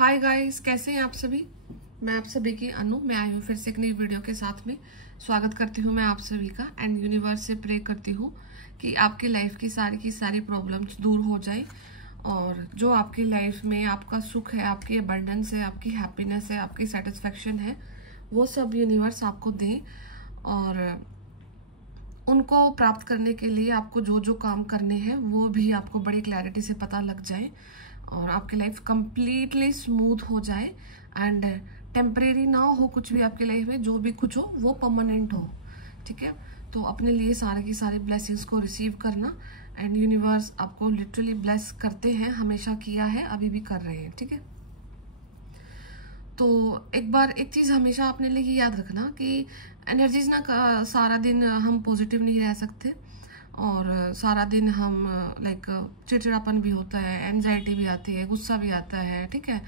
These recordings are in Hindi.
हाय गाइस, कैसे हैं आप सभी। मैं आप सभी की अनु, मैं आई हूँ फिर से एक नई वीडियो के साथ में। स्वागत करती हूँ मैं आप सभी का एंड यूनिवर्स से प्रे करती हूँ कि आपकी लाइफ की सारी प्रॉब्लम्स दूर हो जाए और जो आपकी लाइफ में आपका सुख है, आपकी अबंडेंस है, आपकी हैप्पीनेस है, आपकी सेटिस्फेक्शन है, वो सब यूनिवर्स आपको दें। और उनको प्राप्त करने के लिए आपको जो जो काम करने हैं वो भी आपको बड़ी क्लैरिटी से पता लग जाए और आपकी लाइफ कंप्लीटली स्मूथ हो जाए एंड टेम्परेरी ना हो कुछ भी आपकी लाइफ में, जो भी कुछ हो वो परमानेंट हो। ठीक है, तो अपने लिए सारे की सारी ब्लेसिंग्स को रिसीव करना एंड यूनिवर्स आपको लिटरली ब्लेस करते हैं, हमेशा किया है, अभी भी कर रहे हैं। ठीक है, तो एक चीज़ हमेशा अपने लिए याद रखना कि एनर्जीज ना सारा दिन हम पॉजिटिव नहीं रह सकते और सारा दिन हम लाइक चिड़चिड़ापन भी होता है, एंजाइटी भी आती है, गुस्सा भी आता है। ठीक है,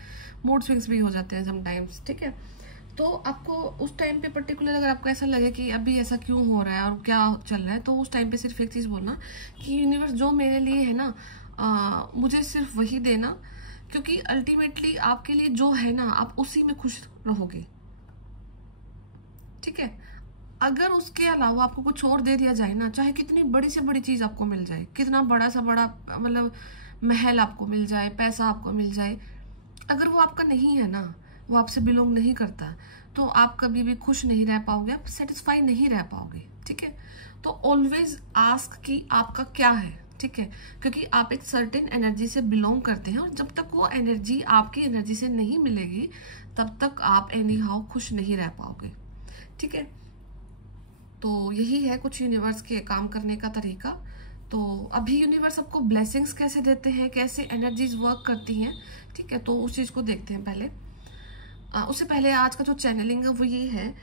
मूड स्विंग्स भी हो जाते हैं समटाइम्स। ठीक है, तो आपको उस टाइम पे पर्टिकुलर अगर आपको ऐसा लगे कि अभी ऐसा क्यों हो रहा है और क्या चल रहा है, तो उस टाइम पे सिर्फ एक चीज़ बोलना कि यूनिवर्स जो मेरे लिए है ना, मुझे सिर्फ वही देना, क्योंकि अल्टीमेटली आपके लिए जो है ना आप उसी में खुश रहोगे। ठीक है, अगर उसके अलावा आपको कुछ और दे दिया जाए ना, चाहे कितनी बड़ी से बड़ी चीज आपको मिल जाए, कितना बड़ा सा बड़ा मतलब महल आपको मिल जाए, पैसा आपको मिल जाए, अगर वो आपका नहीं है ना, वो आपसे बिलोंग नहीं करता, तो आप कभी भी खुश नहीं रह पाओगे, आप सेटिस्फाई नहीं रह पाओगे। ठीक है, तो ऑलवेज आस्क कि आपका क्या है। ठीक है, क्योंकि आप एक सर्टेन एनर्जी से बिलोंग करते हैं और जब तक वो एनर्जी आपकी एनर्जी से नहीं मिलेगी तब तक आप एनी हाउ खुश नहीं रह पाओगे। ठीक है, तो यही है कुछ यूनिवर्स के काम करने का तरीका। तो अभी यूनिवर्स आपको ब्लेसिंग्स कैसे देते हैं, कैसे एनर्जीज वर्क करती हैं, ठीक है, तो उस चीज़ को देखते हैं पहले। उससे पहले आज का जो चैनलिंग है वो ये है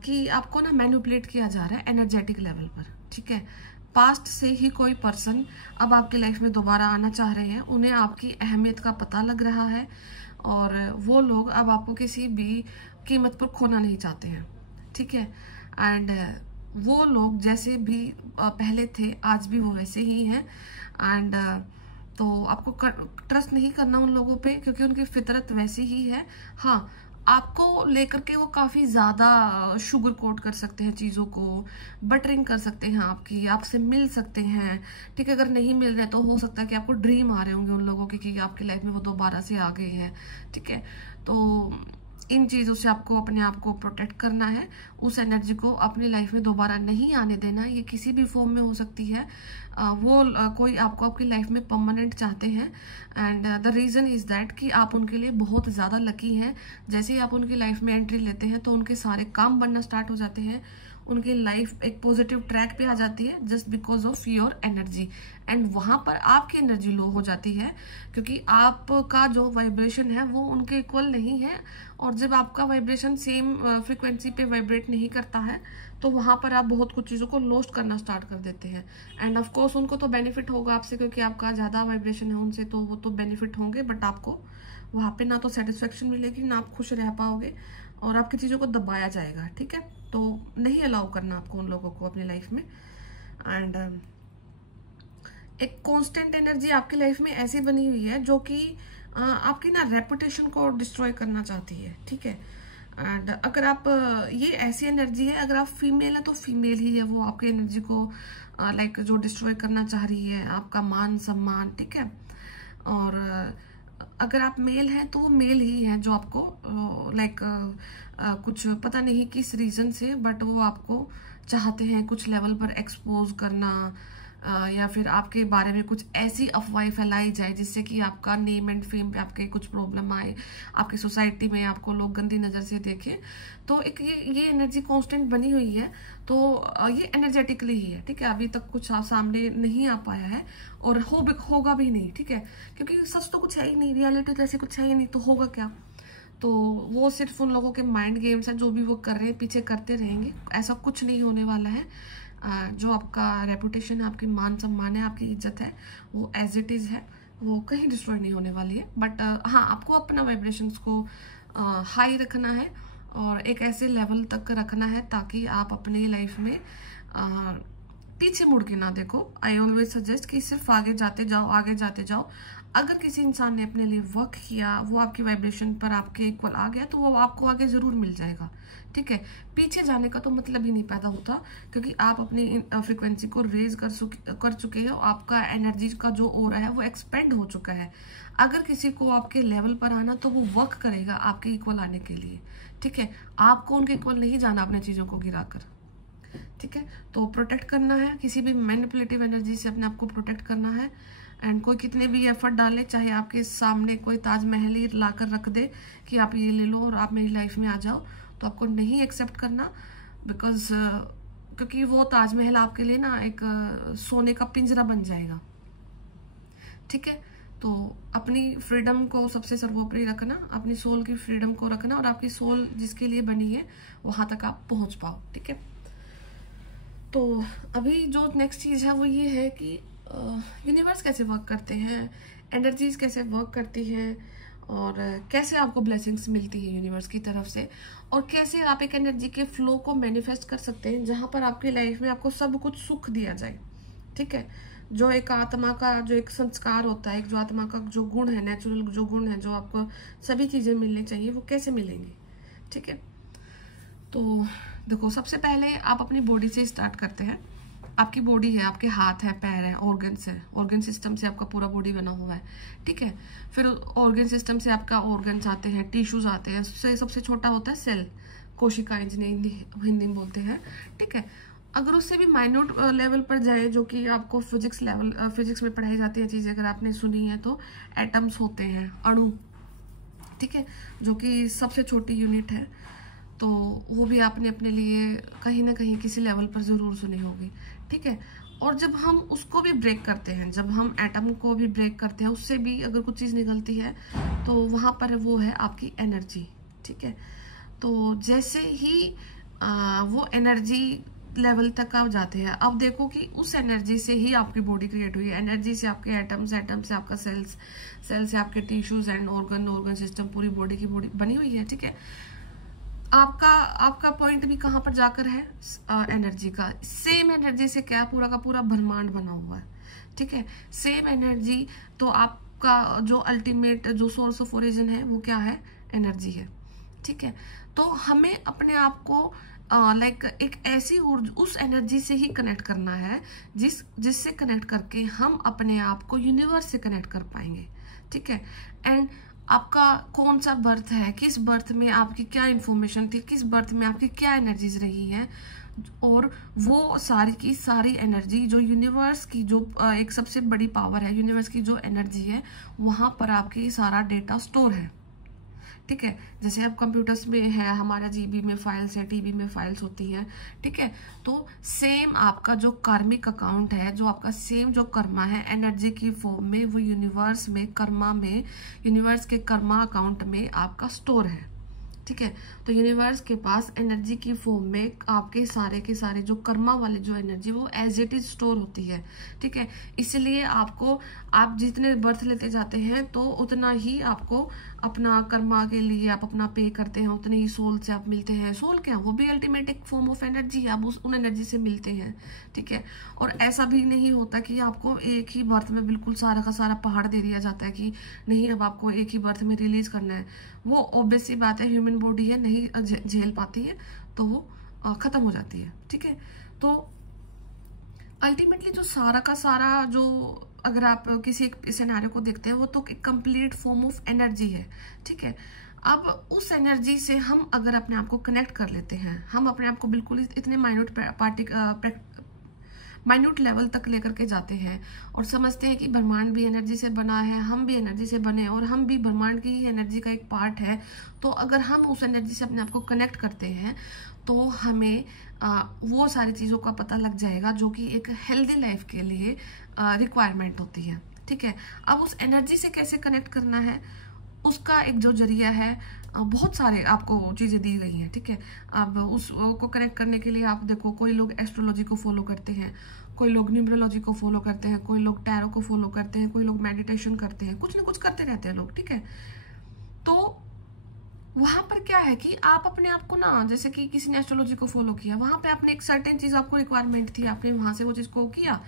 कि आपको ना मैनिपुलेट किया जा रहा है एनर्जेटिक लेवल पर। ठीक है, पास्ट से ही कोई पर्सन अब आपकी लाइफ में दोबारा आना चाह रहे हैं, उन्हें आपकी अहमियत का पता लग रहा है और वो लोग अब आपको किसी भी कीमत पर खोना नहीं चाहते हैं। ठीक है, एंड वो लोग जैसे भी पहले थे आज भी वो वैसे ही हैं एंड तो आपको ट्रस्ट नहीं करना उन लोगों पे, क्योंकि उनकी फितरत वैसी ही है। हाँ, आपको लेकर के वो काफ़ी ज़्यादा शुगर कोट कर सकते हैं चीज़ों को, बटरिंग कर सकते हैं आपकी, आपसे मिल सकते हैं। ठीक है, अगर नहीं मिल रहे तो हो सकता है कि आपको ड्रीम आ रहे होंगे उन लोगों के कि आपकी लाइफ में वो दोबारा से आ गए हैं। ठीक है, तो इन चीज़ों से आपको अपने आप को प्रोटेक्ट करना है, उस एनर्जी को अपनी लाइफ में दोबारा नहीं आने देना। ये किसी भी फॉर्म में हो सकती है, कोई आपको आपकी लाइफ में परमानेंट चाहते हैं and the reason is that कि आप उनके लिए बहुत ज़्यादा लकी हैं। जैसे ही आप उनकी लाइफ में एंट्री लेते हैं तो उनके सारे काम बनना स्टार्ट हो जाते हैं, उनकी लाइफ एक पॉजिटिव ट्रैक पे आ जाती है just because of your energy. And वहाँ पर आपकी एनर्जी लो हो जाती है क्योंकि आपका जो वाइब्रेशन है वो उनके इक्वल नहीं है, और जब आपका वाइब्रेशन सेम फ्रिक्वेंसी पे वाइब्रेट नहीं करता है तो वहाँ पर आप बहुत कुछ चीज़ों को लॉस्ट करना स्टार्ट कर देते हैं। एंड ऑफ कोर्स उनको तो बेनिफिट होगा आपसे, क्योंकि आपका ज़्यादा वाइब्रेशन है उनसे, तो वो तो बेनिफिट होंगे, बट आपको वहाँ पे ना तो सेटिस्फेक्शन मिलेगी, ना आप खुश रह पाओगे और आपकी चीज़ों को दबाया जाएगा। ठीक है, तो नहीं अलाउ करना आपको उन लोगों को अपनी लाइफ में। एंड एक कांस्टेंट एनर्जी आपकी लाइफ में ऐसी बनी हुई है जो कि आपकी ना रेपुटेशन को डिस्ट्रॉय करना चाहती है। ठीक है, एंड अगर आप ये ऐसी एनर्जी है, अगर आप फीमेल है तो फीमेल ही है वो आपकी एनर्जी को लाइक जो डिस्ट्रॉय करना चाह रही है, आपका मान सम्मान। ठीक है, और अगर आप मेल हैं तो वो मेल ही है जो आपको लाइक कुछ पता नहीं किस रीजन से, बट वो आपको चाहते हैं कुछ लेवल पर एक्सपोज करना, या फिर आपके बारे में कुछ ऐसी अफवाहें फैलाई जाए जिससे कि आपका नेम एंड फेम पे आपके कुछ प्रॉब्लम आए, आपकी सोसाइटी में आपको लोग गंदी नज़र से देखें। तो एक ये एनर्जी कांस्टेंट बनी हुई है, तो ये एनर्जेटिकली ही है। ठीक है, अभी तक कुछ सामने नहीं आ पाया है और होगा भी नहीं। ठीक है, क्योंकि सच तो कुछ है ही नहीं, रियलिटी जैसे कुछ है ही नहीं, तो होगा क्या। तो वो सिर्फ उन लोगों के माइंड गेम्स हैं, जो भी वो कर रहे हैं पीछे करते रहेंगे, ऐसा कुछ नहीं होने वाला है। जो आपका रेपुटेशन है, आपकी मान सम्मान है, आपकी इज्जत है, वो एज इट इज़ है, वो कहीं डिस्ट्रॉय नहीं होने वाली है। बट हाँ, आपको अपना वाइब्रेशंस को हाई रखना है और एक ऐसे लेवल तक रखना है ताकि आप अपनी लाइफ में पीछे मुड़ के ना देखो। आई ऑलवेज सजेस्ट कि सिर्फ आगे जाते जाओ, आगे जाते जाओ, अगर किसी इंसान ने अपने लिए वर्क किया, वो आपकी वाइब्रेशन पर आपके इक्वल आ गया, तो वो आपको आगे जरूर मिल जाएगा। ठीक है, पीछे जाने का तो मतलब ही नहीं पैदा होता, क्योंकि आप अपनी फ्रिक्वेंसी को रेज कर चुके हैं। आपका एनर्जी का जो ऑरा है वो एक्सपेंड हो चुका है। अगर किसी को आपके लेवल पर आना, तो वो वर्क करेगा आपके इक्वल आने के लिए। ठीक है, आपको उनके इक्वल नहीं जाना अपने चीजों को गिराकर। ठीक है, तो प्रोटेक्ट करना है, किसी भी मैनिपुलेटिव एनर्जी से अपने आप को प्रोटेक्ट करना है। एंड कोई कितने भी एफर्ट डाले, चाहे आपके सामने कोई ताजमहल ही लाकर रख दे कि आप ये ले लो और आप मेरी लाइफ में आ जाओ, तो आपको नहीं एक्सेप्ट करना। बिकॉज क्योंकि वो ताजमहल आपके लिए ना एक सोने का पिंजरा बन जाएगा। ठीक है, तो अपनी फ्रीडम को सबसे सर्वोपरि रखना, अपनी सोल की फ्रीडम को रखना, और आपकी सोल जिसके लिए बनी है वहां तक आप पहुंच पाओ। ठीक है, तो अभी जो नेक्स्ट चीज है वो ये है कि यूनिवर्स कैसे वर्क करते हैं, एनर्जीज कैसे वर्क करती हैं, और कैसे आपको ब्लेसिंग्स मिलती है यूनिवर्स की तरफ से, और कैसे आप एक एनर्जी के फ्लो को मैनिफेस्ट कर सकते हैं जहां पर आपकी लाइफ में आपको सब कुछ सुख दिया जाए। ठीक है, जो एक आत्मा का जो एक संस्कार होता है, एक जो आत्मा का जो गुण है, नेचुरल जो गुण है, जो आपको सभी चीजें मिलनी चाहिए, वो कैसे मिलेंगी। ठीक है, तो देखो, सबसे पहले आप अपनी बॉडी से स्टार्ट करते हैं। आपकी बॉडी है, आपके हाथ है, पैर है, ऑर्गन्स है, ऑर्गन सिस्टम से आपका पूरा बॉडी बना हुआ है। ठीक है, फिर ऑर्गन सिस्टम से आपका ऑर्गन्स आते हैं, टिश्यूज आते हैं, सबसे छोटा होता है सेल, कोशिकाएं जिन्हें हिंदी में बोलते हैं। ठीक है, अगर उससे भी माइन्यूट लेवल पर जाए, जो कि आपको फिजिक्स में पढ़ाई जाती है चीजें, अगर आपने सुनी है तो एटम्स होते हैं, अणु। ठीक है, जो कि सबसे छोटी यूनिट है, तो वो भी आपने अपने लिए कहीं ना कहीं किसी लेवल पर जरूर सुनी होगी। ठीक है, और जब हम उसको भी ब्रेक करते हैं, जब हम एटम को भी ब्रेक करते हैं, उससे भी अगर कुछ चीज निकलती है, तो वहां पर वो है आपकी एनर्जी। ठीक है, तो जैसे ही वो एनर्जी लेवल तक आप जाते हैं, अब देखो कि उस एनर्जी से ही आपकी बॉडी क्रिएट हुई है, एनर्जी से आपके एटम्स, एटम से आपका सेल्स, सेल से आपके टिश्यूज एंड ऑर्गन सिस्टम, पूरी बॉडी की बॉडी बनी हुई है। ठीक है, आपका पॉइंट भी कहां पर जाकर है, एनर्जी का। सेम एनर्जी से क्या पूरा का पूरा ब्रह्मांड बना हुआ है। ठीक है, सेम एनर्जी, तो आपका जो अल्टीमेट जो सोर्स ऑफ ओरिजिन है वो क्या है, एनर्जी है। ठीक है, तो हमें अपने आप को लाइक एक ऐसी उस एनर्जी से ही कनेक्ट करना है जिससे कनेक्ट करके हम अपने आप को यूनिवर्स से कनेक्ट कर पाएंगे। ठीक है, एंड आपका कौन सा बर्थ है, किस बर्थ में आपकी क्या इंफॉर्मेशन थी, किस बर्थ में आपकी क्या एनर्जीज रही हैं, और वो सारी की सारी एनर्जी जो यूनिवर्स की जो एक सबसे बड़ी पावर है, यूनिवर्स की जो एनर्जी है, वहां पर आपकी सारा डेटा स्टोर है। ठीक है, जैसे अब कंप्यूटर्स में है, हमारा जीबी में फाइल्स है, टीबी में फाइल्स होती हैं। ठीक है, तो सेम आपका जो कार्मिक अकाउंट है, जो आपका सेम जो कर्मा है एनर्जी की फॉर्म में, वो यूनिवर्स में कर्मा में, यूनिवर्स के कर्मा अकाउंट में आपका स्टोर है। ठीक है, तो यूनिवर्स के पास एनर्जी की फॉर्म में आपके सारे के सारे जो कर्मा वाले जो एनर्जी वो एज इट इज स्टोर होती है। ठीक है, इसलिए आपको, आप जितने बर्थ लेते जाते हैं तो उतना ही आपको अपना कर्मा के लिए आप अपना पे करते हैं, उतने ही सोल से आप मिलते हैं। सोल क्या, वो भी अल्टीमेट एक फॉर्म ऑफ एनर्जी है, आप उन एनर्जी से मिलते हैं। ठीक है, और ऐसा भी नहीं होता कि आपको एक ही बर्थ में बिल्कुल सारा का सारा पहाड़ दे दिया जाता है कि नहीं अब आपको एक ही बर्थ में रिलीज करना है। वो ऑब्वियस सी बात है, ह्यूमन बॉडी है, नहीं झेल पाती है, तो वो खत्म हो जाती है। ठीक है, तो अल्टीमेटली जो सारा का सारा जो, अगर आप किसी एक सिनेरियो को देखते हैं, वो तो एक कंप्लीट फॉर्म ऑफ एनर्जी है। ठीक है, अब उस एनर्जी से हम अगर अपने आप को कनेक्ट कर लेते हैं, हम अपने आप को बिल्कुल इतने माइन्यूट लेवल तक लेकर के जाते हैं और समझते हैं कि ब्रह्मांड भी एनर्जी से बना है, हम भी एनर्जी से बने और हम भी ब्रह्मांड की ही एनर्जी का एक पार्ट है। तो अगर हम उस एनर्जी से अपने आप को कनेक्ट करते हैं, तो हमें वो सारी चीज़ों का पता लग जाएगा जो कि एक हेल्दी लाइफ के लिए रिक्वायरमेंट होती है। ठीक है, अब उस एनर्जी से कैसे कनेक्ट करना है, उसका एक जो जरिया है, बहुत सारे आपको चीज़ें दी गई हैं। ठीक है, अब उसको कनेक्ट करने के लिए आप देखो, कोई लोग एस्ट्रोलॉजी को फॉलो करते हैं, कोई लोग न्यूमरोलॉजी को फॉलो करते हैं, कोई लोग टैरो को फॉलो करते हैं, कोई लोग मेडिटेशन करते हैं, कुछ ना कुछ करते रहते हैं लोग। ठीक है, तो वहां पर क्या है कि आप अपने आप को ना, जैसे कि किसी ने एस्ट्रोलॉजी को फॉलो किया, वहां पे आपने एक सर्टेन चीज, आपको रिक्वायरमेंट थी, आपने वहां से वो चीज को किया,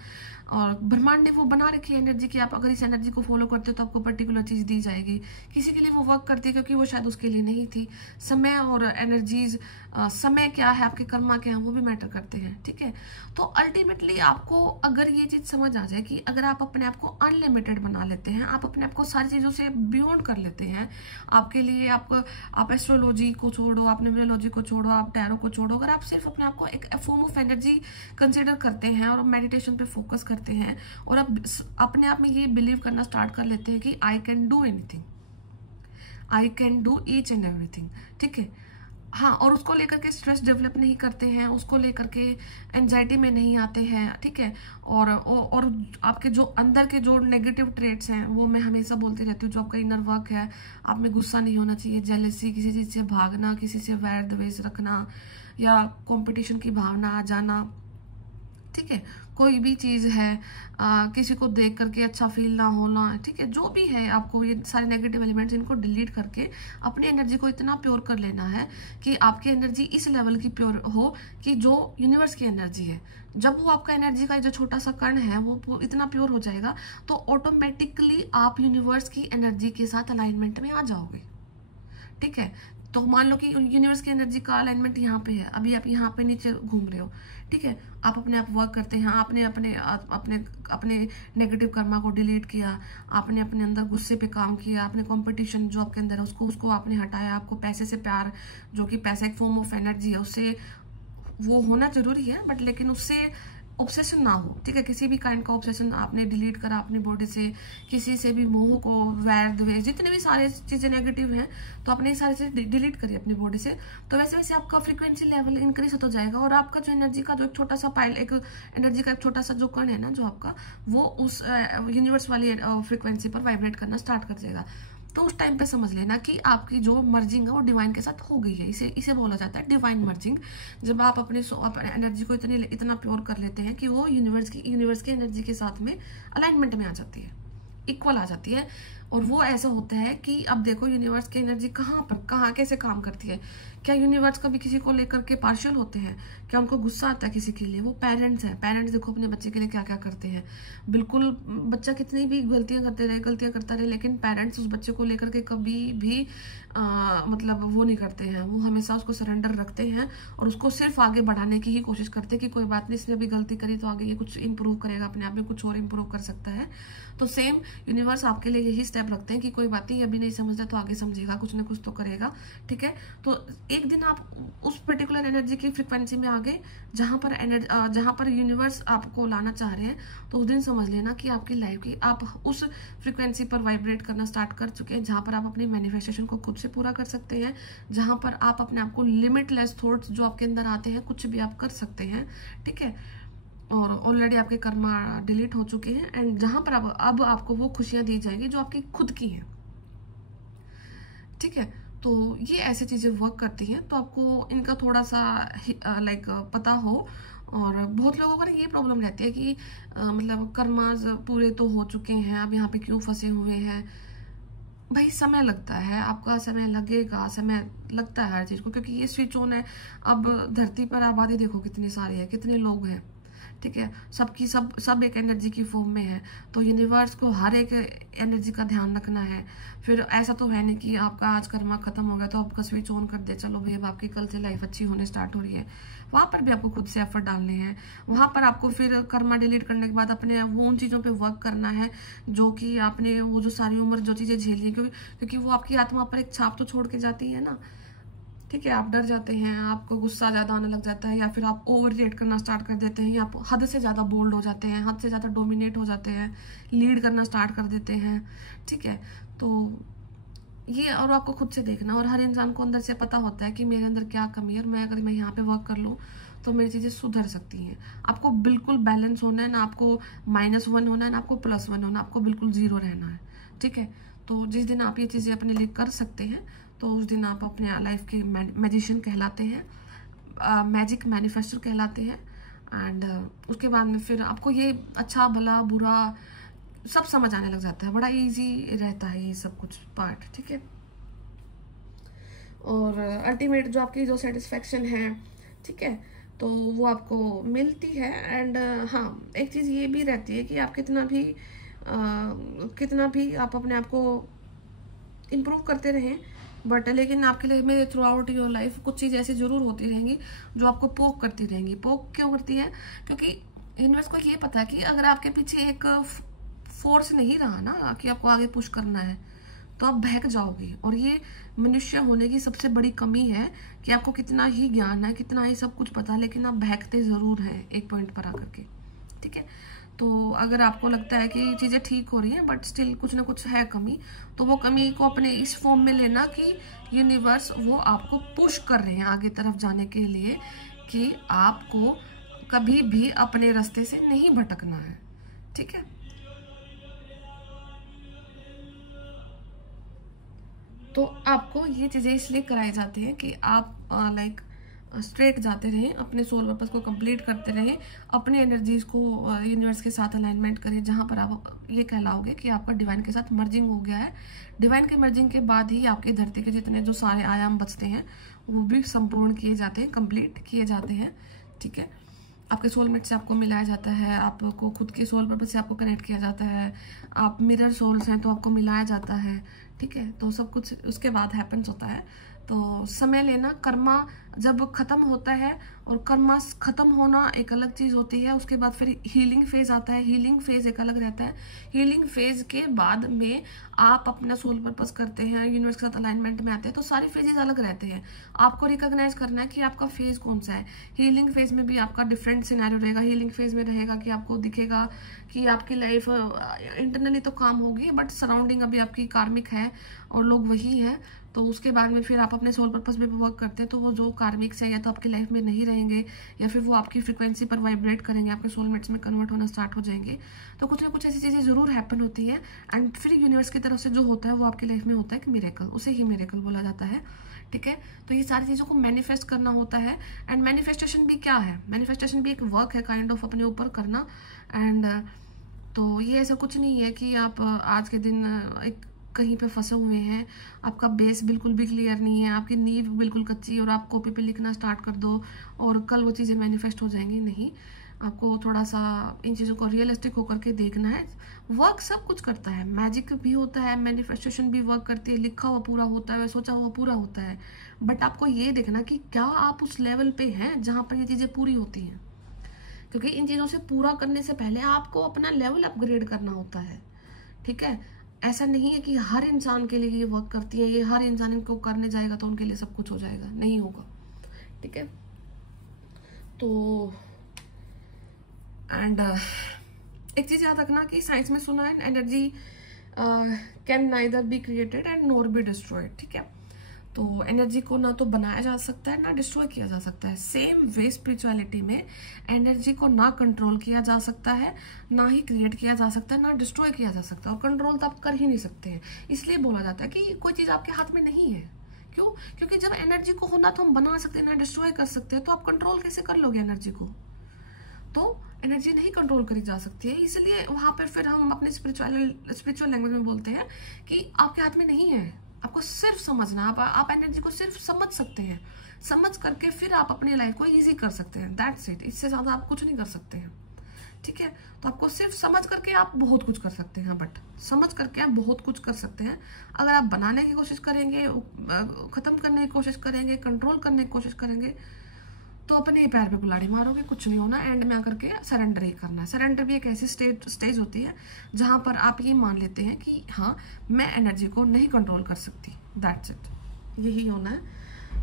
और ब्रह्मांड ने वो बना रखी है एनर्जी की, आप अगर इस एनर्जी को फॉलो करते हो तो आपको पर्टिकुलर चीज दी जाएगी। किसी के लिए वो वर्क करती है क्योंकि वो शायद उसके लिए नहीं थी। समय और एनर्जीज, समय क्या है, आपके कर्मा क्या है, वो भी मैटर करते हैं, ठीक है। तो अल्टीमेटली आपको अगर ये चीज समझ आ जाए कि अगर आप अपने आप को अनलिमिटेड बना लेते हैं, आप अपने आप को सारी चीजों से बियॉन्ड कर लेते हैं, आपके लिए आप एस्ट्रोलॉजी को छोड़ो, आप न्यूमरोलॉजी को छोड़ो, आप टैरो को छोड़ो, अगर आप सिर्फ अपने आप को एक फॉर्म ऑफ एनर्जी कंसिडर करते हैं और मेडिटेशन पे फोकस करते हैं और आप अपने आप में ये बिलीव करना स्टार्ट कर लेते हैं कि I can do anything, I can do each and everything, ठीक है। हाँ, और उसको लेकर के स्ट्रेस डेवलप नहीं करते हैं, उसको लेकर के एंजाइटी में नहीं आते हैं, ठीक है। और आपके जो अंदर के जो नेगेटिव ट्रेट्स हैं वो मैं हमेशा बोलती रहती हूँ, जो आपका इनर वर्क है, आप में गुस्सा नहीं होना चाहिए, जेलसी, किसी चीज से भागना, किसी से वैर द्वेष रखना या कंपटीशन की भावना आ जाना, ठीक है। कोई भी चीज है, किसी को देख करके अच्छा फील ना होना, ठीक है, जो भी है, आपको ये सारे नेगेटिव एलिमेंट्स इनको डिलीट करके अपनी एनर्जी को इतना प्योर कर लेना है कि आपकी एनर्जी इस लेवल की प्योर हो कि जो यूनिवर्स की एनर्जी है, जब वो आपका एनर्जी का जो छोटा सा कण है वो इतना प्योर हो जाएगा तो ऑटोमेटिकली आप यूनिवर्स की एनर्जी के साथ अलाइनमेंट में आ जाओगे, ठीक है। तो मान लो कि यूनिवर्स की एनर्जी का अलाइनमेंट यहाँ पे है, अभी आप यहाँ पे नीचे घूम रहे हो, ठीक है, आप अपने आप वर्क करते हैं, आपने अपने अपने अपने नेगेटिव कर्मा को डिलीट किया, आपने अपने अंदर गुस्से पे काम किया, आपने कंपटीशन जो आपके अंदर है उसको आपने हटाया, आपको पैसे से प्यार, जो कि पैसा एक फॉर्म ऑफ एनर्जी है, उससे वो होना जरूरी है, बट लेकिन उससे ऑब्सेशन ना हो, ठीक है। किसी भी काइंड का ऑब्सेशन आपने डिलीट करा अपनी बॉडी से, किसी से भी मोह को, वैर द्वेष, जितने भी सारे चीजें नेगेटिव हैं तो आपने सारी चीजें डिलीट करी अपनी बॉडी से, तो वैसे वैसे आपका फ्रीक्वेंसी लेवल इंक्रीज होता जाएगा और आपका जो एनर्जी का जो एक छोटा सा पाइल, एक एनर्जी का एक छोटा सा जो कण है ना जो आपका, वो उस यूनिवर्स वाली फ्रीक्वेंसी पर वाइब्रेट करना स्टार्ट कर देगा। तो उस टाइम पे समझ लेना कि आपकी जो मर्जिंग है वो डिवाइन के साथ हो गई है। इसे बोला जाता है डिवाइन मर्जिंग। जब आप अपने एनर्जी को इतना प्योर कर लेते हैं कि वो यूनिवर्स की एनर्जी के साथ में अलाइनमेंट में आ जाती है, इक्वल आ जाती है। और वो ऐसा होता है कि अब देखो यूनिवर्स की एनर्जी कहाँ कैसे काम करती है। क्या यूनिवर्स कभी किसी को लेकर के पार्शियल होते हैं? क्या उनको गुस्सा आता है किसी के लिए? वो पेरेंट्स हैं, पेरेंट्स देखो अपने बच्चे के लिए क्या क्या करते हैं। बिल्कुल, बच्चा कितनी भी गलतियां करता रहे लेकिन पेरेंट्स उस बच्चे को लेकर के कभी भी मतलब वो नहीं करते हैं, वो हमेशा उसको सरेंडर रखते हैं और उसको सिर्फ आगे बढ़ाने की ही कोशिश करते हैं कि कोई बात नहीं, इसने अभी गलती करी तो आगे ये कुछ इंप्रूव करेगा, अपने आप में कुछ और इंप्रूव कर सकता है। तो सेम यूनिवर्स आपके लिए यही स्टेप रखते हैं कि कोई बात नहीं, अभी नहीं समझता तो आगे समझेगा, कुछ ना कुछ तो करेगा, ठीक है। तो एक दिन आप उस पर्टिकुलर एनर्जी की फ्रिक्वेंसी में आ गए जहां पर यूनिवर्स आपको लाना चाह रहे हैं, तो उस दिन समझ लेना कि आपकी लाइफ की आप उस फ्रिक्वेंसी पर वाइब्रेट करना स्टार्ट कर चुके हैं, जहां पर आप अपनी मैनिफेस्टेशन को खुद से पूरा कर सकते हैं, जहां पर आप अपने आप को लिमिटलेस थॉट्स जो आपके अंदर आते हैं कुछ भी आप कर सकते हैं, ठीक है। और ऑलरेडी आपके कर्मा डिलीट हो चुके हैं एंड जहां पर अब आपको वो खुशियां दी जाएंगी जो आपकी खुद की हैं, ठीक है। तो ये ऐसी चीजें वर्क करती हैं, तो आपको इनका थोड़ा सा लाइक पता हो। और बहुत लोगों का ना ये प्रॉब्लम रहती है कि मतलब कर्माज पूरे तो हो चुके हैं, अब यहाँ पे क्यों फंसे हुए हैं। भाई समय लगता है, आपका समय लगेगा, समय लगता है हर चीज को, क्योंकि ये स्विच ऑन है। अब धरती पर आबादी देखो कितनी सारी है, कितने लोग हैं, ठीक है, सब एक एनर्जी की फॉर्म में है। तो यूनिवर्स को हर एक एनर्जी का ध्यान रखना है। फिर ऐसा तो है नहीं कि आपका आज कर्मा खत्म हो गया तो आपका स्विच ऑन कर दे, चलो भाई अब आपकी कल से लाइफ अच्छी होने स्टार्ट हो रही है। वहां पर भी आपको खुद से एफर्ट डालने हैं, वहां पर आपको फिर कर्मा डिलीट करने के बाद अपने वो उन चीजों पे वर्क करना है जो कि आपने वो जो सारी उम्र जो चीजें झेली, क्योंकि वो आपकी आत्मा पर एक छाप तो छोड़ के जाती है ना, ठीक है। आप डर जाते हैं, आपको गुस्सा ज्यादा आने लग जाता है, या फिर आप ओवर रिएक्ट करना स्टार्ट कर देते हैं, या आप हद से ज्यादा बोल्ड हो जाते हैं, हद से ज्यादा डोमिनेट हो जाते हैं, लीड करना स्टार्ट कर देते हैं, ठीक है। तो ये और आपको खुद से देखना, और हर इंसान को अंदर से पता होता है कि मेरे अंदर क्या कमी है, और अगर मैं यहाँ पे वर्क कर लूँ तो मेरी चीजें सुधर सकती हैं। आपको बिल्कुल बैलेंस होना है, ना आपको -1 होना है ना आपको +1 होना, आपको बिल्कुल 0 रहना है, ठीक है। तो जिस दिन आप ये चीजें अपने लिए कर सकते हैं तो उस दिन आप अपने लाइफ के मैजिशियन कहलाते हैं, मैजिक मैनिफेस्टर कहलाते हैं। एंड उसके बाद में फिर आपको ये अच्छा भला बुरा सब समझ आने लग जाता है, बड़ा इजी रहता है ये सब कुछ पार्ट, ठीक है। और अल्टीमेट जो आपकी जो सेटिस्फेक्शन है, ठीक है, तो वो आपको मिलती है। एंड हाँ, एक चीज़ ये भी रहती है कि आप कितना भी आप अपने आप को इम्प्रूव करते रहें, बट लेकिन आपके लिए में थ्रू आउट योर लाइफ कुछ चीज़ ऐसी ज़रूर होती रहेंगी जो आपको पोक करती रहेंगी। पोक क्यों करती है? क्योंकि यूनिवर्स को ये पता है कि अगर आपके पीछे एक फोर्स नहीं रहा ना कि आपको आगे पुश करना है, तो आप बहक जाओगे। और ये मनुष्य होने की सबसे बड़ी कमी है कि आपको कितना ही ज्ञान है, कितना ही सब कुछ पता है, लेकिन आप बहकते ज़रूर हैं एक पॉइंट पर आकर के। ठीक है, तो अगर आपको लगता है कि चीज़ें ठीक हो रही हैं बट स्टिल कुछ ना कुछ है कमी, तो वो कमी को अपने इस फॉर्म में लेना कि यूनिवर्स वो आपको पुश कर रहे हैं आगे तरफ जाने के लिए, कि आपको कभी भी अपने रास्ते से नहीं भटकना है। ठीक है, तो आपको ये चीज़ें इसलिए कराई जाती हैं कि आप लाइक स्ट्रेट जाते रहें, अपने सोल पर्पस को कंप्लीट करते रहें, अपनी एनर्जीज को यूनिवर्स के साथ अलाइनमेंट करें, जहाँ पर आप ये कहलाओगे कि आपका डिवाइन के साथ मर्जिंग हो गया है। डिवाइन के मर्जिंग के बाद ही आपकी धरती के जितने जो सारे आयाम बचते हैं वो भी संपूर्ण किए जाते हैं, कंप्लीट किए जाते हैं। ठीक है, आपके सोलमेट से आपको मिलाया जाता है, आपको खुद के सोल पर्पस से आपको कनेक्ट किया जाता है, आप मिरर सोल्स हैं तो आपको मिलाया जाता है। ठीक है, तो सब कुछ उसके बाद हैपन्स होता है। तो समय लेना, कर्मा जब खत्म होता है, और कर्मा खत्म होना एक अलग चीज होती है, उसके बाद फिर हीलिंग फेज आता है। हीलिंग फेज एक अलग रहता है। हीलिंग फेज के बाद में आप अपना सोल पर्पस करते हैं, यूनिवर्स के साथ अलाइनमेंट में आते हैं, तो सारे फेजेस अलग रहते हैं। आपको रिकॉग्नाइज करना है कि आपका फेज कौन सा है। हीलिंग फेज में भी आपका डिफरेंट सिनेरियो रहेगा। हीलिंग फेज में रहेगा कि आपको दिखेगा कि आपकी लाइफ इंटरनली तो काम होगी, बट सराउंडिंग अभी आपकी कार्मिक है और लोग वही है। तो उसके बाद में फिर आप अपने सोल पर्पस में वर्क करते हैं, तो वो जो कार्मिक्स है या तो आपकी लाइफ में नहीं रहेंगे, या फिर वो आपकी फ्रिक्वेंसी पर वाइब्रेट करेंगे, आपके सोलमेट्स में कन्वर्ट होना स्टार्ट हो जाएंगे। तो कुछ ना कुछ ऐसी चीज़ें जरूर हैपन होती है। एंड फिर यूनिवर्स की तरफ से जो होता है वो आपकी लाइफ में होता है कि मिरेकल, उसे ही मिरेकल बोला जाता है। ठीक है, तो ये सारी चीज़ों को मैनिफेस्ट करना होता है। एंड मैनिफेस्टेशन भी क्या है? मैनिफेस्टेशन भी एक वर्क है काइंड ऑफ अपने ऊपर करना। एंड तो ये ऐसा कुछ नहीं है कि आप आज के दिन एक कहीं पे फंसे हुए हैं, आपका बेस बिल्कुल भी क्लियर नहीं है, आपकी नींव बिल्कुल कच्ची, और आप कॉपी पे लिखना स्टार्ट कर दो और कल वो चीज़ें मैनिफेस्ट हो जाएंगी। नहीं, आपको थोड़ा सा इन चीज़ों को रियलिस्टिक होकर के देखना है। वर्क सब कुछ करता है, मैजिक भी होता है, मैनिफेस्टेशन भी वर्क करती है, लिखा हुआ पूरा होता है, सोचा हुआ पूरा होता है। बट आपको ये देखना कि क्या आप उस लेवल पे हैं जहाँ पर ये चीज़ें पूरी होती हैं, क्योंकि इन चीज़ों से पूरा करने से पहले आपको अपना लेवल अपग्रेड करना होता है। ठीक है, ऐसा नहीं है कि हर इंसान के लिए ये वर्क करती है, ये हर इंसान इनको करने जाएगा तो उनके लिए सब कुछ हो जाएगा, नहीं होगा। ठीक है, तो एंड एक चीज याद रखना कि साइंस में सुना है energy can neither be created and nor be destroyed. ठीक है, तो एनर्जी को ना तो बनाया जा सकता है ना डिस्ट्रॉय किया जा सकता है। सेम वे स्पिरिचुअलिटी में एनर्जी को ना कंट्रोल किया जा सकता है, ना ही क्रिएट किया जा सकता है, ना डिस्ट्रॉय किया जा सकता है, और कंट्रोल तो आप कर ही नहीं सकते हैं। इसलिए बोला जाता है कि कोई चीज़ आपके हाथ में नहीं है। क्यों? क्योंकि जब एनर्जी को होना तो हम बना सकते हैं, ना डिस्ट्रॉय कर सकते हैं, तो आप कंट्रोल कैसे कर लोगे एनर्जी को? तो एनर्जी नहीं कंट्रोल करी जा सकती है। इसलिए वहां पर फिर हम अपने स्पिरिचुअल लैंग्वेज में बोलते हैं कि आपके हाथ में नहीं है, आपको सिर्फ समझना। आप एनर्जी को सिर्फ समझ सकते हैं, समझ करके फिर आप अपनी लाइफ को इजी कर सकते हैं। दैट्स इट, इससे ज्यादा आप कुछ नहीं कर सकते हैं। ठीक है, तो आपको सिर्फ समझ करके आप बहुत कुछ कर सकते हैं, बट समझ करके आप बहुत कुछ कर सकते हैं। अगर आप बनाने की कोशिश करेंगे, खत्म करने की कोशिश करेंगे, कंट्रोल करने की कोशिश करेंगे, तो अपने ही पैर पे कुल्हाड़ी मारोगे, कुछ नहीं होना। एंड में आकर के सरेंडर ही करना है। सरेंडर भी एक ऐसी स्टेज होती है जहां पर आप ये मान लेते हैं कि हाँ, मैं एनर्जी को नहीं कंट्रोल कर सकती। दैट्स इट, यही होना है।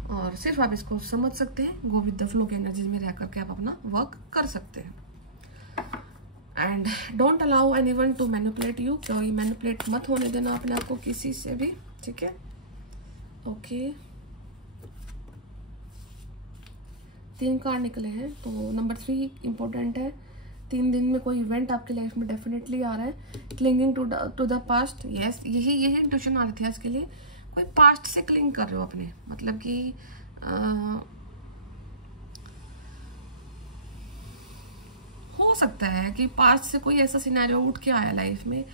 और सिर्फ आप इसको समझ सकते हैं, गो विद द फ्लो की एनर्जी में रह करके आप अपना वर्क कर सकते हैं। And don't allow anyone to manipulate you, कोई मैनिपुलेट मत होने देना अपने आप को किसी से भी। ठीक है, ओके। 3 कार्ड निकले हैं, तो नंबर 3 इम्पोर्टेंट है। 3 दिन में कोई इवेंट आपकी लाइफ में डेफिनेटली आ रहा है। Clinging to the past, yes, यही इंट्यूशन आ रही थी आज के लिए। कोई पास्ट से क्लिंग कर रहे हो अपने, मतलब कि हो सकता है कि पास्ट से कोई ऐसा सिनेरियो उठ के आया लाइफ में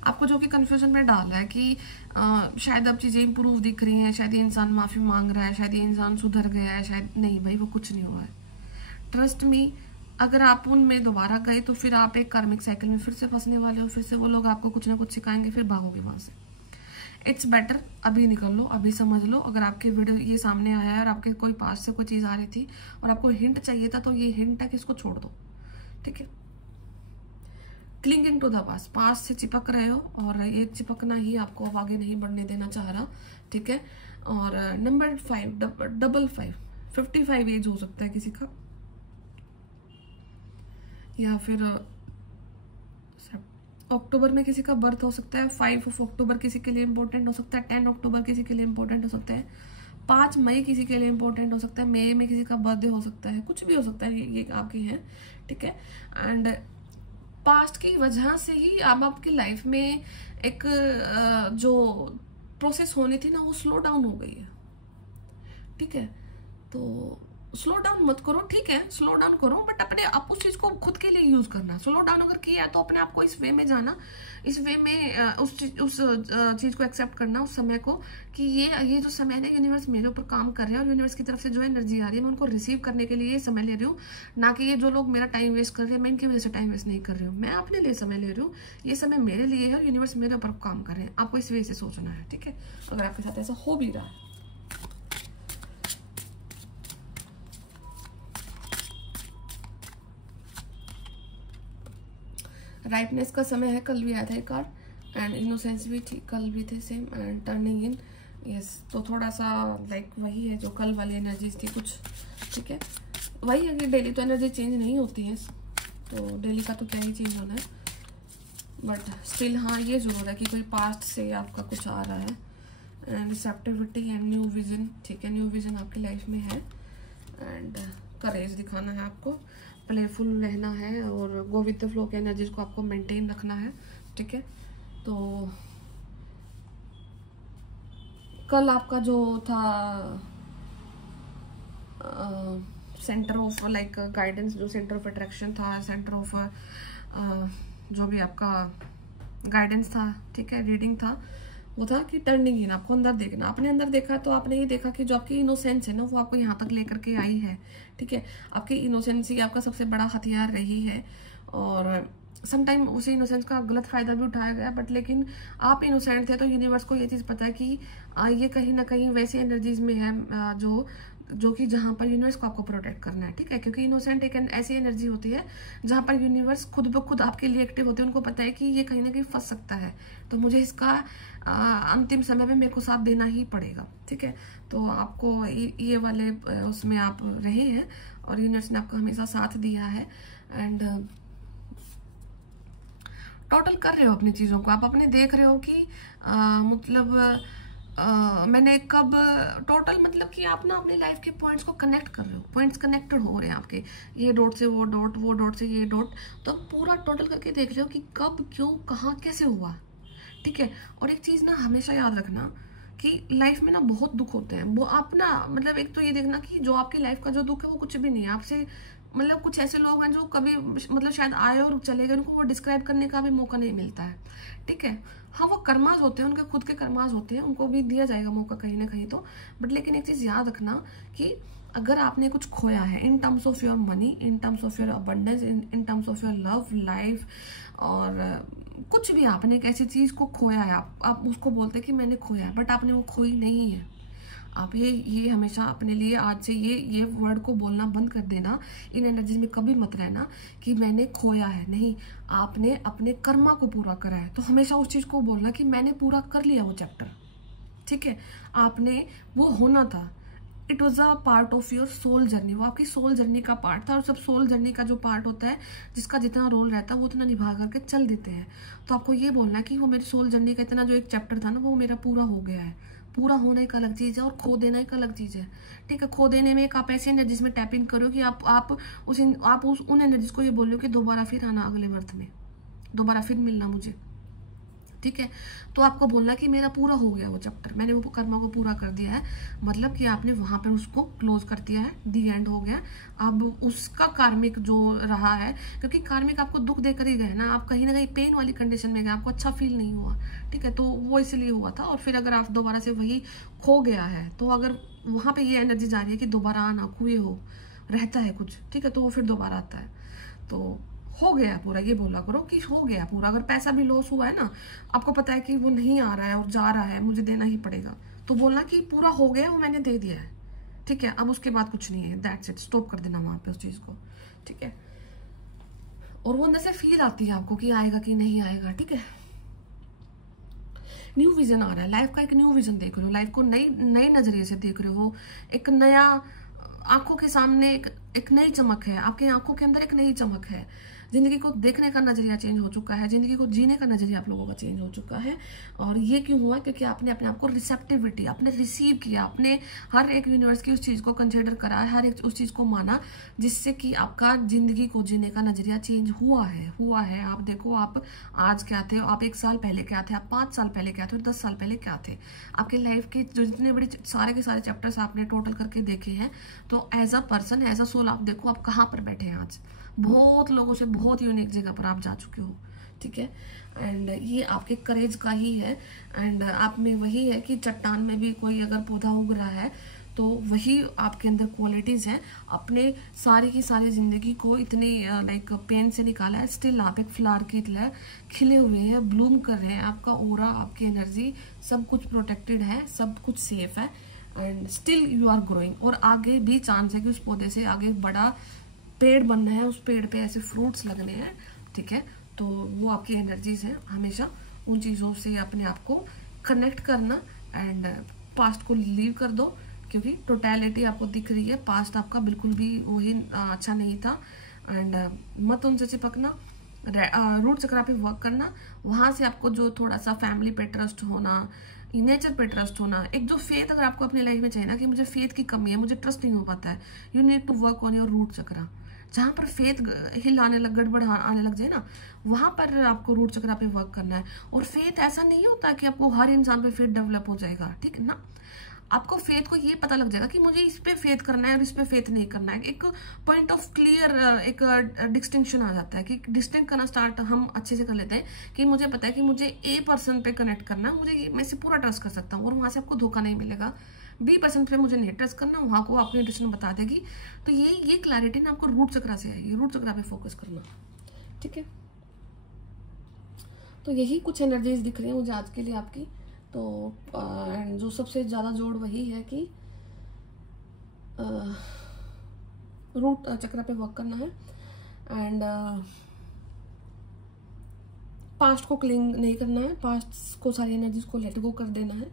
आपको, जो कि कंफ्यूजन में डाल रहा है कि शायद अब चीज़ें इंप्रूव दिख रही हैं, शायद ये इंसान माफ़ी मांग रहा है, शायद ये इंसान सुधर गया है, शायद नहीं भाई, वो कुछ नहीं हुआ है। ट्रस्ट मी, अगर आप उनमें दोबारा गए तो फिर आप एक कार्मिक साइकिल में फिर से फंसने वाले हो, फिर से वो लोग आपको कुछ ना कुछ सिखाएंगे, फिर भागोगे वहां से। इट्स बेटर अभी निकल लो, अभी समझ लो। अगर आपके वीडियो ये सामने आया है और आपके कोई पास से कोई चीज़ आ रही थी और आपको हिंट चाहिए था, तो ये हिंट है कि इसको छोड़ दो, ठीक है। Clinging to the past, past से चिपक रहे हो और ये चिपकना ही आपको अब आगे नहीं बढ़ने देना चाह रहा, ठीक है। और नंबर 5, 55, 55 एज हो सकता है किसी का, या फिर अक्टूबर में किसी का बर्थ हो सकता है। 5 अक्टूबर किसी के लिए इंपॉर्टेंट हो सकता है। 10 अक्टूबर किसी के लिए इंपॉर्टेंट हो सकता है। 5 मई किसी के लिए इंपॉर्टेंट हो सकता है। मई में किसी का बर्थडे हो सकता है, कुछ भी हो सकता है, ये आपकी है, ठीक है। एंड पास्ट की वजह से ही अब आपकी लाइफ में एक जो प्रोसेस होनी थी ना, वो स्लो डाउन हो गई है, ठीक है। तो स्लो डाउन मत करो, ठीक है, स्लो डाउन करो, बट अपने आप उस चीज को खुद के लिए यूज करना। स्लो डाउन अगर किया है तो अपने आप को इस वे में जाना, इस वे में उस चीज को एक्सेप्ट करना, उस समय को, कि ये जो समय है, यूनिवर्स मेरे ऊपर काम कर रहे हैं और यूनिवर्स की तरफ से जो एनर्जी आ रही है मैं उनको रिसीव करने के लिए समय ले रही हूँ, ना कि ये जो लोग मेरा टाइम वेस्ट कर रहे हैं मैं इनकी वजह से टाइम वेस्ट नहीं कर रही हूँ, मैं अपने लिए समय ले रही हूँ, ये समय मेरे लिए है और यूनिवर्स मेरे ऊपर काम कर रहे हैं। आपको इस वे से सोचना है, ठीक है, अगर आपके साथ ऐसा हो भी रहा है। राइटनेस का समय है, कल भी आया था एक कार्ड, एंड इनोसेंस भी थी, कल भी थे same, and turning in, yes. तो थोड़ा सा लाइक वही है जो कल वाली एनर्जीज थी कुछ, ठीक है। वही है कि डेली तो एनर्जी चेंज नहीं होती है, तो डेली का तो क्या ही चेंज होना है, बट स्टिल हाँ ये जरूर है कि कोई पास्ट से आपका कुछ आ रहा है, and receptivity and new vision, ठीक है, न्यू विजन आपकी लाइफ में है, एंड करेज दिखाना है आपको, प्लेफुल रहना है और गो विद द फ्लो के एनर्जीज को आपको मेंटेन रखना है, ठीक है। तो कल आपका जो था सेंटर ऑफ लाइक गाइडेंस, जो सेंटर ऑफ अट्रैक्शन था, सेंटर ऑफ जो भी आपका गाइडेंस था, ठीक है, रीडिंग था, वो था कि टर्निंग इन, आपको अंदर देखना। आपने अंदर देखा तो आपने ये देखा कि जो आपकी इनोसेंस है ना, वो आपको यहाँ तक लेकर के आई है, ठीक है। आपकी इनोसेंस ही आपका सबसे बड़ा हथियार रही है, और समटाइम उसी इनोसेंस का गलत फायदा भी उठाया गया, बट लेकिन आप इनोसेंट थे तो यूनिवर्स को ये चीज़ पता है कि ये कहीं ना कहीं वैसी एनर्जीज में है जो कि जहाँ पर यूनिवर्स को आपको प्रोटेक्ट करना है, ठीक है। क्योंकि इनोसेंट एक ऐसी एनर्जी होती है जहाँ पर यूनिवर्स खुद ब खुद आपके लिए एक्टिव होते हैं, उनको पता है कि ये कहीं ना कहीं फंस सकता है, तो मुझे इसका अंतिम समय में मेरे को साथ देना ही पड़ेगा, ठीक है। तो आपको ये वाले उसमें आप रहे हैं और यूनिवर्स ने आपको हमेशा साथ दिया है, एंड टोटल कर रहे हो अपनी चीज़ों को, आप अपने देख रहे हो कि मतलब मैंने कब टोटल, मतलब कि आप ना अपनी लाइफ के पॉइंट्स को कनेक्ट कर रहे हो, पॉइंट्स कनेक्टेड हो रहे हैं आपके, ये डॉट से वो डॉट, वो डॉट से ये डॉट, तो पूरा टोटल करके देख रहे हो कि कब, क्यों, कहाँ, कैसे हुआ, ठीक है। और एक चीज़ ना हमेशा याद रखना कि लाइफ में ना बहुत दुख होते हैं, वो आप ना मतलब एक तो ये देखना कि जो आपकी लाइफ का जो दुख है वो कुछ भी नहीं है आपसे, मतलब कुछ ऐसे लोग हैं जो कभी मतलब शायद आए और चले गए, उनको वो डिस्क्राइब करने का भी मौका नहीं मिलता है, ठीक है। हाँ वो कर्माज होते हैं, उनके खुद के कर्माज होते हैं, उनको भी दिया जाएगा मौका कहीं ना कहीं तो, बट लेकिन एक चीज़ याद रखना कि अगर आपने कुछ खोया है in terms of your money, in terms of your abundance, in terms of your love life, और कुछ भी आपने एक ऐसी चीज़ को खोया है, आप उसको बोलते हैं कि मैंने खोया है, बट आपने वो खोई नहीं है। आप ये हमेशा अपने लिए आज से ये वर्ड को बोलना बंद कर देना, इन एनर्जीज में कभी मत रहना कि मैंने खोया है, नहीं, आपने अपने कर्मा को पूरा करा है, तो हमेशा उस चीज़ को बोलना कि मैंने पूरा कर लिया वो चैप्टर, ठीक है। आपने वो होना था, it was a part of your soul journey, वो आपकी सोल जर्नी का पार्ट था, और सब सोल जर्नी का जो पार्ट होता है, जिसका जितना रोल रहता है वो उतना निभा करके चल देते हैं, तो आपको ये बोलना कि वो मेरी सोल जर्नी का इतना जो एक चैप्टर था ना, वो मेरा पूरा हो गया है। पूरा होना एक अलग चीज़ है और खो देना एक अलग चीज़ है, ठीक है। खो देने में एक आप ऐसी एनर्जीज में टैप इन करो कि आप उन एनर्जीज को ये बोल लो कि दोबारा फिर आना अगले बर्थ में, दोबारा फिर मिलना मुझे, ठीक है। तो आपको बोलना कि मेरा पूरा हो गया वो चैप्टर, मैंने वो कर्मा को पूरा कर दिया है, मतलब कि आपने वहां पर उसको क्लोज कर दिया है, दी एंड हो गया। अब उसका कार्मिक जो रहा है, क्योंकि कार्मिक आपको दुख देकर ही गए ना, आप कहीं ना कहीं पेन वाली कंडीशन में गए, आपको अच्छा फील नहीं हुआ, ठीक है, तो वो इसलिए हुआ था। और फिर अगर आप दोबारा से वही खो गया है, तो अगर वहां पे ये एनर्जी जा रही है कि दोबारा आना, खोए हो, रहता है कुछ, ठीक है, तो वो फिर दोबारा आता है। तो हो गया पूरा, ये बोला करो कि हो गया पूरा। अगर पैसा भी लॉस हुआ है ना, आपको पता है कि वो नहीं आ रहा है और जा रहा है, मुझे देना ही पड़ेगा, तो बोलना कि पूरा हो गया, वो मैंने दे दिया है, ठीक है, अब उसके बाद कुछ नहीं है, दैट्स इट, स्टॉप कर देना वहां पे उस चीज को, ठीक है। और वो अंदर से फील आती है आपको कि आएगा कि नहीं आएगा, ठीक है। न्यू विजन आ रहा है, लाइफ का एक न्यू विजन देख रहे हो, लाइफ को नए नजरिए से देख रहे हो, एक नया आंखों के सामने एक नई चमक है, आपके आंखों के अंदर एक नई चमक है। जिंदगी को देखने का नजरिया चेंज हो चुका है, जिंदगी को जीने का नजरिया आप लोगों का चेंज हो चुका है। और ये क्यों हुआ? क्योंकि आपने अपने आप को रिसेप्टिविटी, आपने रिसीव किया, आपने हर एक यूनिवर्स की उस चीज को कंसिडर करा, हर एक उस चीज को माना, जिससे कि आपका जिंदगी को जीने का नजरिया चेंज हुआ है। आप देखो, आप आज क्या थे, आप 1 साल पहले क्या थे, आप 5 साल पहले क्या थे, 10 साल पहले क्या थे। आपके लाइफ के जो जितने बड़े सारे के सारे चैप्टर्स आपने टोटल करके देखे हैं, तो as a person, as a soul, आप देखो आप कहाँ पर बैठे हैं आज। बहुत लोगों से बहुत यूनिक जगह पर आप जा चुके हो, ठीक है। एंड ये आपके करेज का ही है। एंड आप में वही है कि चट्टान में भी कोई अगर पौधा उग रहा है, तो वही आपके अंदर क्वालिटीज हैं। अपने सारी की सारी जिंदगी को इतनी लाइक पेन से निकाला है, स्टिल आप एक फ्लावर की तरह खिले हुए हैं, ब्लूम कर रहे हैं। आपका ऑरा, आपकी एनर्जी, सब कुछ प्रोटेक्टेड है, सब कुछ सेफ है, and still you are growing. और आगे भी चांस है कि उस पौधे से आगे बड़ा पेड़ बनना है, उस पेड़ पे ऐसे फ्रूट्स लगने हैं, ठीक है। तो वो आपकी एनर्जीज है, हमेशा उन चीज़ों से अपने आप को कनेक्ट करना, एंड पास्ट को लीव कर दो, क्योंकि टोटलिटी आपको दिख रही है, पास्ट आपका बिल्कुल भी वही अच्छा नहीं था। एंड मत उनसे चिपकना, रूट चक्र पे वर्क करना, वहां से आपको जो थोड़ा सा फैमिली पे ट्रस्ट होना, नेचर पे ट्रस्ट होना, एक जो फेथ अगर आपको अपनी लाइफ में चाहिए ना, कि मुझे फेथ की कमी है, मुझे ट्रस्ट नहीं हो पाता है, you need to work on your root chakra. जहां पर फेथ हिल आने लग, गड़बड़ आने लग जाए ना, वहां पर आपको रूट चक्र पे वर्क करना है। और फेथ ऐसा नहीं होता कि आपको हर इंसान पे फेथ डेवलप हो जाएगा, ठीक है ना। आपको फेथ को ये पता लग जाएगा कि मुझे इस पे फेथ करना है और इस पे फेथ नहीं करना है। एक पॉइंट ऑफ क्लियर, एक डिस्टिंक्शन आ जाता है कि डिस्टिंक्ट करना स्टार्ट हम अच्छे से कर लेते हैं, कि मुझे पता है कि मुझे ए पर्सन पे कनेक्ट करना है, मुझे मैं इसे पूरा ट्रस्ट कर सकता हूँ, और वहां से आपको धोखा नहीं मिलेगा। बी पर्सन पे मुझे नहीं ट्रस्ट करना, वहां को आपकी इंट्यूशन बता देगी। तो ये क्लैरिटी ना आपको रूट चक्र से आएगी, रूट चक्र पे फोकस करना, ठीक है। तो यही कुछ एनर्जीज दिख रही है मुझे आज के लिए आपकी। तो जो सबसे ज़्यादा जोड़ वही है कि रूट चक्र पे वर्क करना है, एंड पास्ट को क्लिंग नहीं करना है, पास्ट को सारी एनर्जीज को लेट गो कर देना है,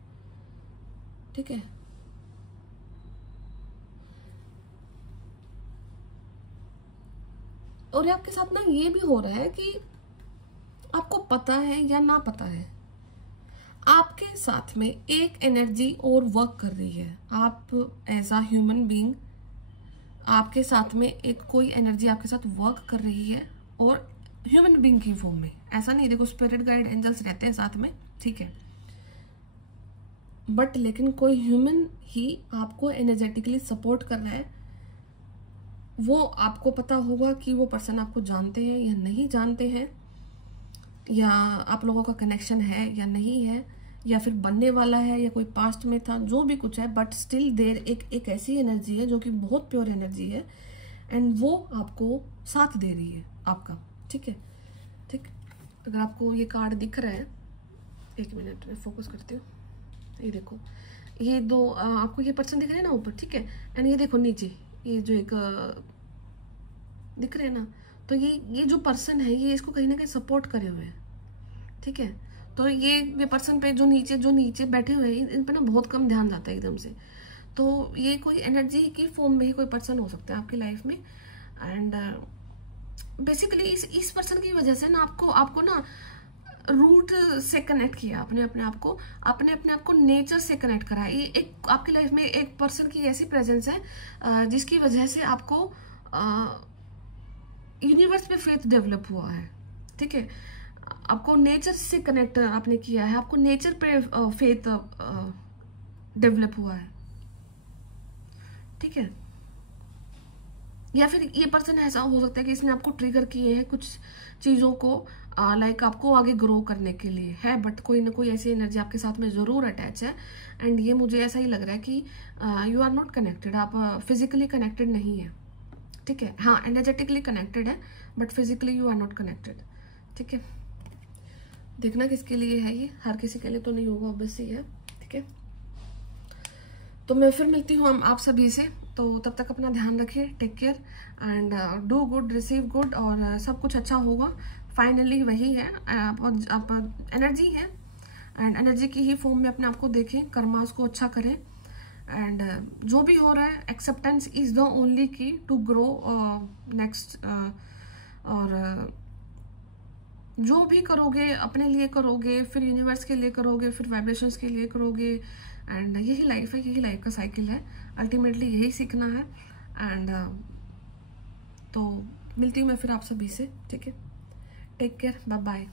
ठीक है। और आपके साथ ना ये भी हो रहा है कि आपको पता है या ना पता है, आपके साथ में एक एनर्जी और वर्क कर रही है। आप एज अ ह्यूमन बीइंग, आपके साथ में एक कोई एनर्जी आपके साथ वर्क कर रही है, और ह्यूमन बीइंग की फॉर्म में। ऐसा नहीं, देखो स्पिरिट गाइड एंजल्स रहते हैं साथ में, ठीक है, बट लेकिन कोई ह्यूमन ही आपको एनर्जेटिकली सपोर्ट कर रहा है। वो आपको पता होगा कि वो पर्सन आपको जानते हैं या नहीं जानते हैं, या आप लोगों का कनेक्शन है या नहीं है, या फिर बनने वाला है, या कोई पास्ट में था, जो भी कुछ है, बट स्टिल देर एक ऐसी एनर्जी है जो कि बहुत प्योर एनर्जी है, एंड वो आपको साथ दे रही है आपका, ठीक है। ठीक, अगर आपको ये कार्ड दिख रहा है, 1 मिनट में फोकस करती हूँ। ये देखो, ये दो आपको ये पर्सन दिख रहे हैं ना ऊपर, ठीक है, एंड ये देखो नीचे, ये जो एक दिख रहे हैं ना, तो ये जो पर्सन है, ये इसको कहीं ना कहीं सपोर्ट करे हुए हैं, ठीक है। तो ये पर्सन पे जो नीचे बैठे हुए हैं, इन पे ना बहुत कम ध्यान जाता है एकदम से। तो ये कोई एनर्जी की फॉर्म में ही कोई पर्सन हो सकता है आपकी लाइफ में, एंड बेसिकली इस पर्सन की वजह से ना आपको ना रूट से कनेक्ट किया, अपने आप को नेचर से कनेक्ट करा। ये एक आपकी लाइफ में एक पर्सन की ऐसी प्रेजेंस है जिसकी वजह से आपको यूनिवर्स पे फेथ डेवलप हुआ है, ठीक है। आपको नेचर से कनेक्ट आपने किया है, आपको नेचर पे फेथ डेवलप हुआ है, ठीक है। या फिर ये पर्सन ऐसा हो सकता है कि इसने आपको ट्रिगर किए हैं कुछ चीजों को, लाइक आपको आगे ग्रो करने के लिए है, बट कोई ना कोई ऐसी एनर्जी आपके साथ में जरूर अटैच है। एंड ये मुझे ऐसा ही लग रहा है कि यू आर नॉट कनेक्टेड, आप फिजिकली कनेक्टेड नहीं है, ठीक है। हाँ, एनर्जेटिकली कनेक्टेड है but physically you are not connected, ठीक है। देखना किसके लिए है ये, हर किसी के लिए तो नहीं होगा, ऑब्वियसली है, ठीक है। तो मैं फिर मिलती हूँ आप सभी से, तो तब तक अपना ध्यान रखिए, take care and do good, receive good, और सब कुछ अच्छा होगा। फाइनली वही है, आप एनर्जी है एंड एनर्जी की ही फॉर्म में अपने आप को देखें, कर्मास को अच्छा करें एंड जो भी हो रहा है एक्सेप्टेंस इज द ओनली की टू ग्रो नेक्स्ट। और जो भी करोगे अपने लिए करोगे, फिर यूनिवर्स के लिए करोगे, फिर वाइब्रेशंस के लिए करोगे, एंड यही लाइफ है, यही लाइफ का साइकिल है, अल्टीमेटली यही सीखना है। एंड तो मिलती हूँ मैं फिर आप सभी से, ठीक है। Take care, bye bye.